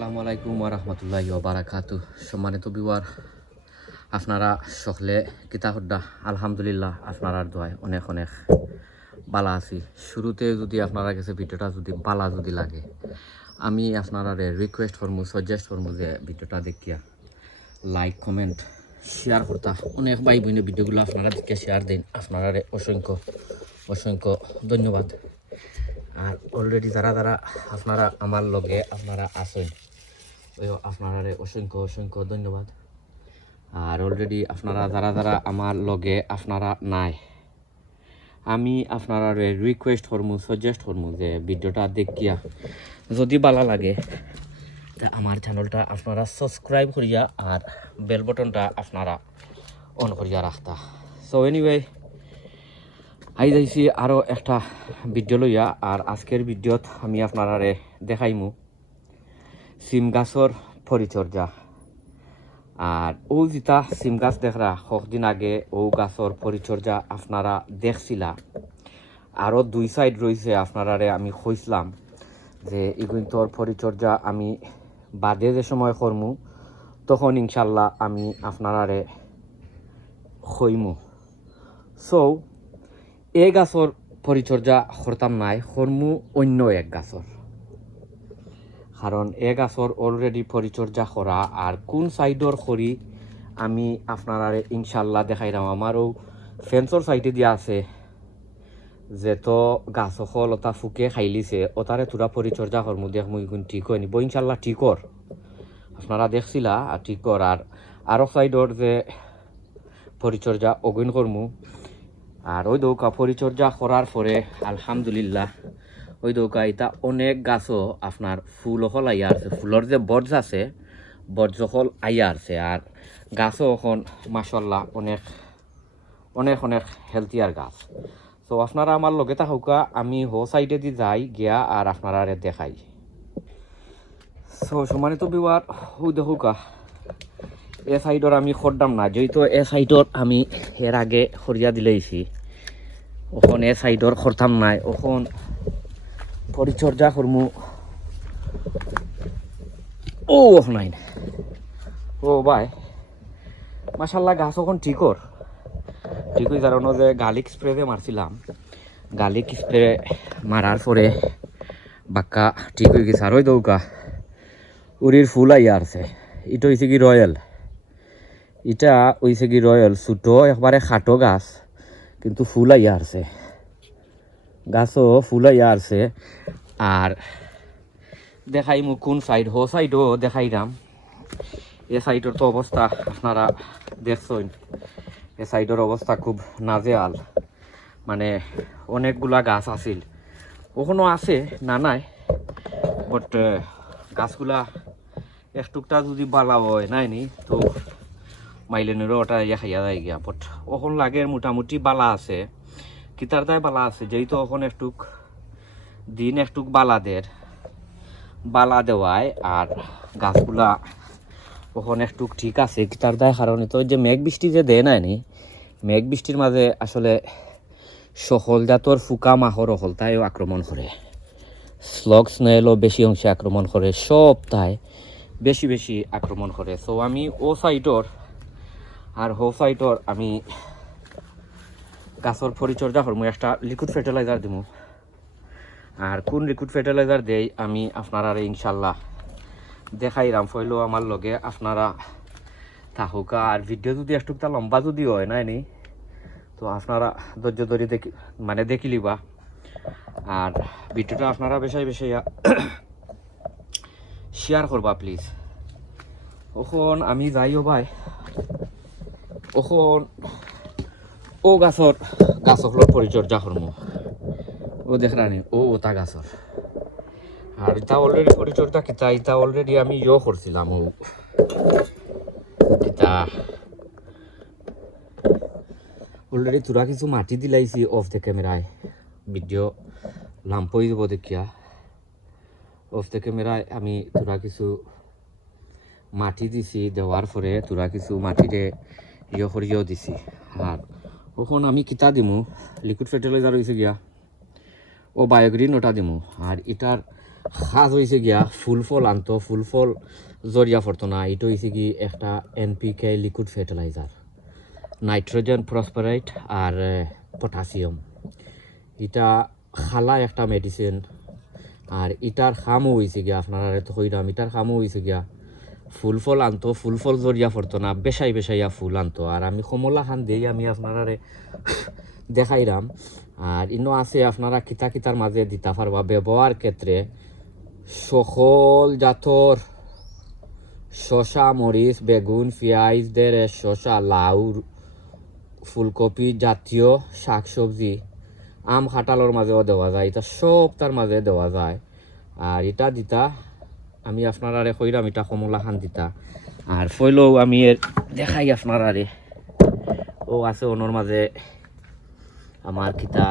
আসসালামু আলাইকুম ওয়া রাহমাতুল্লাহি ওয়া বারাকাতুহু। সম্মানিত ভিউয়ার, আপনারা সকলে কিতা হদ্দা? আলহামদুলিল্লাহ, আপনার দোয়ায় অনেক অনেক বালা আছি। শুরুতে যদি আপনারা কাছে ভিডিওটা যদি বালা যদি লাগে, আমি আপনারা রিকোয়েস্ট করবো, সাজেস্ট করবো যে ভিডিওটা দেখিয়া লাইক কমেন্ট শেয়ার করতা। অনেক ভাই বোনে ভিডিওগুলো আপনারা দেখে শেয়ার দিন, আপনারা অসংখ্য অসংখ্য ধন্যবাদ। আর অলরেডি যারা যারা আপনারা আমার লগে আপনারা আছেন, আপনারা অসংখ্য অসংখ্য ধন্যবাদ। আর অলরেডি আপনারা যারা যারা আমার লগে আপনারা নাই, আমি আপনারা রিকোয়েস্ট করবো, সাজেস্ট করবো যে ভিডিওটা দেখিয়া যদি ভালো লাগে আমার চ্যানেলটা আপনারা সাবস্ক্রাইব করিয়া আর বেল বটনটা আপনারা অন করিয়া রাখতা। সো এনিওয়ে, আই যাইছি আরও একটা ভিডিও লইয়া। আর আজকের ভিডিওত আমি আপনারা দেখাইমু সিম গাছর পরিচর্যা। আর ও যেটা সিম গাছ দেখরা কয়েকদিন আগে ও গাছর পরিচর্যা আপনারা দেখছিলা। আরও দুই সাইড রয়েছে, আপনারা আমি কইসলাম যে এগুলোর পরিচর্যা আমি বাদে যে সময় করমু তখন ইনশাল্লাহ আমি আপনারা কইমু। সো এই গাছর পরিচর্যা করতাম নাই, করমু অন্য এক গাছর। কারণ এ গাছর অলরেডি পরিচর্যা করা, আর কোন সাইডর করি আমি আপনারা ইনশাল্লাহ দেখাইলাম। আমারও ফেন্সর সাইডে দিয়া আছে যে তো গাছ সকল ওটা ফুকে খাইলিছে, ওটারে তোরা পরিচর্যা করমু, দেখমু এগুন ঠিক হয় নিব ইনশাল্লাহ। ঠিকর আপনারা দেখছিলা আর ঠিকর। আর আরও সাইডর যে পরিচর্যা অগুন করমু। আর ওই দৌকা পরিচর্যা করার পরে আলহামদুলিল্লাহ ওই দৌকা এটা অনেক গাছও আপনার ফুল হল আইয়া আছে, ফুলের যে বর্জ আছে বর্জ হল আইয়া আছে। আর গাছও এখন মাশাল্লাহ অনেক অনেক অনেক হেলথিয়ার গাছ। তো আপনারা আমার লগে থাকুকা, আমি হো সাইডে দি যাই গিয়া আর আপনারা দেখাই। সো সম্মানিত ভিউয়ার, ওই দেখুকা এ সাইডর আমি খরদাম না, যেহেতু এ সাইডর আমি এর আগে খরিয়া দিলেইছি, ওখন এ সাইডর খরতাম নাই। ওখন পরিচর্যা করমু। ও নাই ও ভাই মাশাল্লাহ গাছ ওখন ঠিকর ঠিকই, কারণ যে গার্লিক স্প্রে যে মারছিলাম, গার্লিক স্প্রে মারার পরে বাক্কা ঠিক হয়ে গেছে। আর ওই দৌকা উড়ির ফুল আইয়া আছে। এটা হয়েছে কি রয়্যাল, এটা হয়েছে কি রয়্যাল, ছোটো একবারে খাটো গাছ কিন্তু ফুল আইয়া আছে, গাছও ফুল আইয়া আছে। আর দেখাই মু কোন সাইড, হো সাইডও দেখাইলাম। এ সাইডের তো অবস্থা আপনারা দেখছেন, এ সাইডের অবস্থা খুব নাজেহাল। মানে অনেকগুলা গাছ আছিল, ওখানেও আছে না নাই, বাট গাছগুলা একটুকটা যদি বালা হয় নাই নি তো মাইলেনেরও ওটা ইয়া খাইয়া যায় গিয়া। বাট ওখন লাগে মোটামুটি বালা আছে, কিতার দায় বালা আছে, যেহেতু ওখন একটুক দিন একটুক বালা দেওয়ায় আর গাছগুলা ওখানে একটু ঠিক আছে কিতার দায়। কারণ তো যে মেঘ বৃষ্টি যে দেয় নাই নি, মেঘ বৃষ্টির মাঝে আসলে সকল জাতর ফুকা মাহর অকল তাইও আক্রমণ করে, স্লগ স্নেলও বেশি অংশে আক্রমণ করে, সব তাই বেশি বেশি আক্রমণ করে। সো আমি ও সাইডর আর হো সাইডর আমি গাছর পরিচর্যা করবো, একটা লিকুইড ফার্টিলাইজার দিব। আর কোন লিকুইড ফার্টিলাইজার দেই আমি আপনারা ইনশাল্লাহ দেখাইলাম। ফইলেও আমার লগে আপনারা থাকুকা। আর ভিডিও যদি একটুকটা লম্বা যদি হয় নাই নি তো আপনারা ধৈর্য ধরে দেখি লিবা। আর ভিডিওটা আপনারা বেশি বেশি শেয়ার করবা প্লিজ। ওখন আমি যাইও ভাই, ওখন ও গাছর পরিচর্যা করবো। ও দেখরানি ও ওটা গাছর। আর এটা অলরেডি পরিচর্যা কিতা, এটা অলরেডি আমি করছিলাম। ও এটা অলরেডি তোরা কিছু মাটি দিলাইছি অফ দ্য ক্যামেরায়, ভিডিও লাম্পই দেবো দেখিয়া। অফ দ্য ক্যামেরায় আমি তোরা কিছু মাটি দিছি, দেওয়ার পরে তোরা কিছু মাটিরে করিয়াও দিছি। আর ওখন আমি কিতা দিমু, লিকুইড ফার্টিলাইজার হয়েছে গিয়া ও বায়োগ্রিন ওটা দিমু। আর এটার খাস হয়েছে গিয়া ফুল ফল আনতো ফুল ফল জরিয়া পড়তো না। এটা হয়েছে কি একটা এনপিকে লিকুইড ফার্টিলাইজার, নাইট্রোজেন ফসফরাইট আর পটাশিয়াম। এটা খালা একটা মেডিসিন। আর ইটার খামও হয়েছে গিয়া আপনারা তো কইরাম, ইটার খামও হয়েছে গিয়া ফুল ফল আনতো ফুল ফল জরিয়া পড়তো না, বেশাই বেশাইয়া ফুল আনতো। আর আমি কমলা খান দিই আমি আপনারা দেখাইরাম। আর ইনো আছে আপনারা কিতা কিতার মাঝে দিতে পারবা ব্যবহার ক্ষেত্রে সকল জাতর শসা, মরিচ, বেগুন, পেঁয়াজ, দেড় শসা, লাউ, ফুলকপি জাতীয় শাকসবজি, আম খাটালোর মাঝেও দেওয়া যায়, এটা সব তার মাঝে দেওয়া যায়। আর এটা দিতা আমি আপনারা কইরাম এটা কমলা খান দিতা। আর ফইলেও আমি দেখাই আপনারা ও আছে ওনার মাঝে আমার কিতা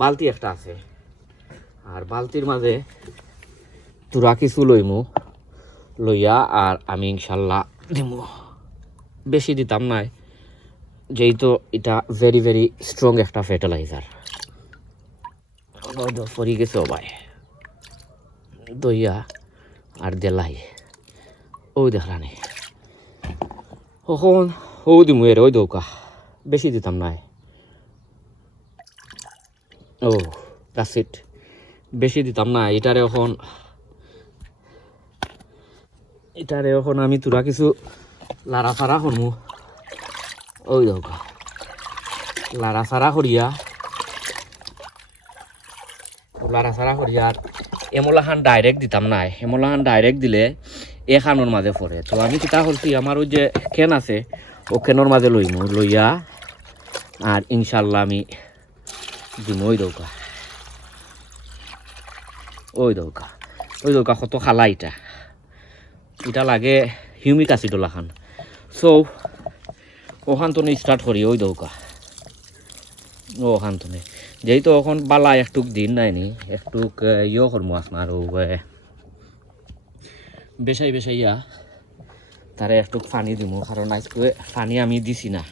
বালতি একটা আছে। আর বালতির মাঝে তুরা কিছু লইমু, লইয়া আর আমি ইনশাল্লাহ দিমু। বেশি দিতাম নাই, যেহেতু এটা ভেরি ভেরি স্ট্রং একটা ফার্টিলাইজার। পরি গেছে ভাই দইয়া আর দেলাই ও দেখলানি কখন ও দিমু এর ওই দৌকা, বেশি দিতাম নাই। ও দ্যাটস ইট, বেশি দিতাম না। এটারে এখন আমি তোরা কিছু লাড়াফাড়া করমু। ওই দৌকা লাড়াফাড়া করিয়া আর এমলাখান ডাইরেক্ট দিতাম নাই। এমলাখান ডাইরেক্ট দিলে এ খানোর মাঝে পড়ে। তো আমি কিতা করছি, আমার ওই যে খেন আছে ও খেনোর মাঝে লইমু, লইয়া আর ইনশাল্লাহ আমি দিম। ওই দৌকা কত খালা এটা লাগে হিউমিক অ্যাসিডলা খান। সো ওখান তো স্টার্ট করি। ওই দৌকা ওখান তো যেহেতু এখন বালা একটুক দিন নাইনি, একটুক ইয়ে করবো আপনার ও বেশাইয়া তারে একটুক পানি দিব, কারণ আজকে পানি আমি দিছি না।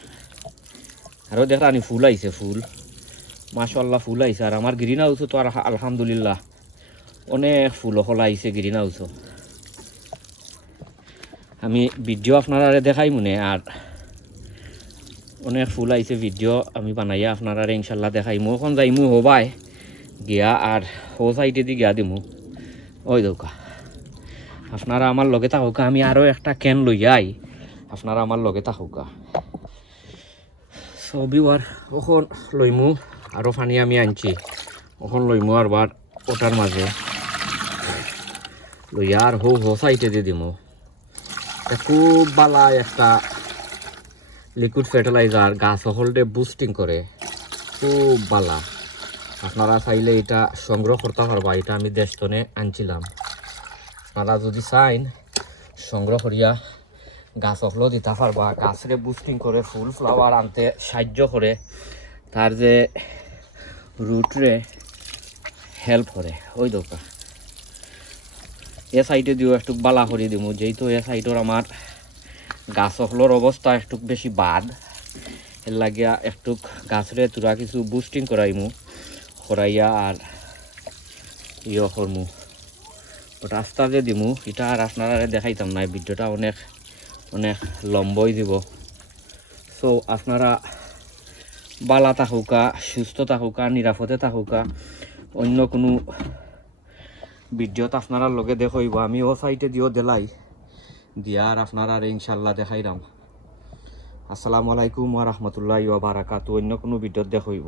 আরও দেখলানি ফুল আইছে, ফুল মাশাআল্লাহ ফুল আইছে। আর আমার গ্রিন হাউসও তো আর আলহামদুলিল্লাহ অনেক ফুল ফল আইছে গ্রিন হাউসও। আমি ভিডিও আপনারা দেখাই মনে, আর অনেক ফুল আইছে ভিডিও আমি বানাইয়া আপনারা ইনশাল্লাহ দেখাইমু। এখন যাইমু হবাই গিয়া আর হো সাইডে দি গিয়া দিমু। ওই দৌকা আপনারা আমার লগে থাকুকা, আমি আরও একটা ক্যান লইয়াই আপনারা আমার লগে থাকুকা। সবিওয়ার ওখন লইমু আরও পানি আমি আনছি, ওখন লইমু আর বার ওটার মাঝে লইয়া আর হো সাইডে দিয়ে দিমু। খুব বালা একটা লিকুইড ফার্টিলাইজার, গাছ সকলটে বুস্টিং করে, খুব বালা। আপনারা চাইলে এটা সংগ্রহ করতে পারবা। এটা আমি দেশতনে আনছিলাম, আপনারা যদি চাইন সংগ্রহ করিয়া গাছ সকলও দিতে পারবা। গাছরে বুস্টিং করে, ফুল ফ্লাওয়ার আনতে সাহায্য করে, তার যে রুটরে হেল্প করে। ওই দোকা এ সাইডে দিও একটু বালা করে দিব, যেহেতু এ সাইডের আমার গাছ সকলের অবস্থা একটু বেশি বাদ, এর লাগিয়া একটু গাছরে তোরা কিছু বুস্টিং করাইয়া আর ইয়ে করমু। রাস্তা যে দিমু এটা আর আপনারা দেখাইতাম না, ভিডিওটা অনেক অনেক লম্বই দিব। সো আপনারা বালা থাকুকা, সুস্থ থাকুকা, নিরাপদে থাকুকা। অন্য কোনো ভিডিওতে আপনারা লগে দেখাইব, আমি ও সাইটে দিও দেলাই দিয়া আর আপনারা ইনশাল্লাহ দেখাইরাম। আসসালামু আলাইকুম ওয়া রাহমাতুল্লাহি ওয়া বারাকাতুহু। অন্য কোনো ভিডিও দেখাইব।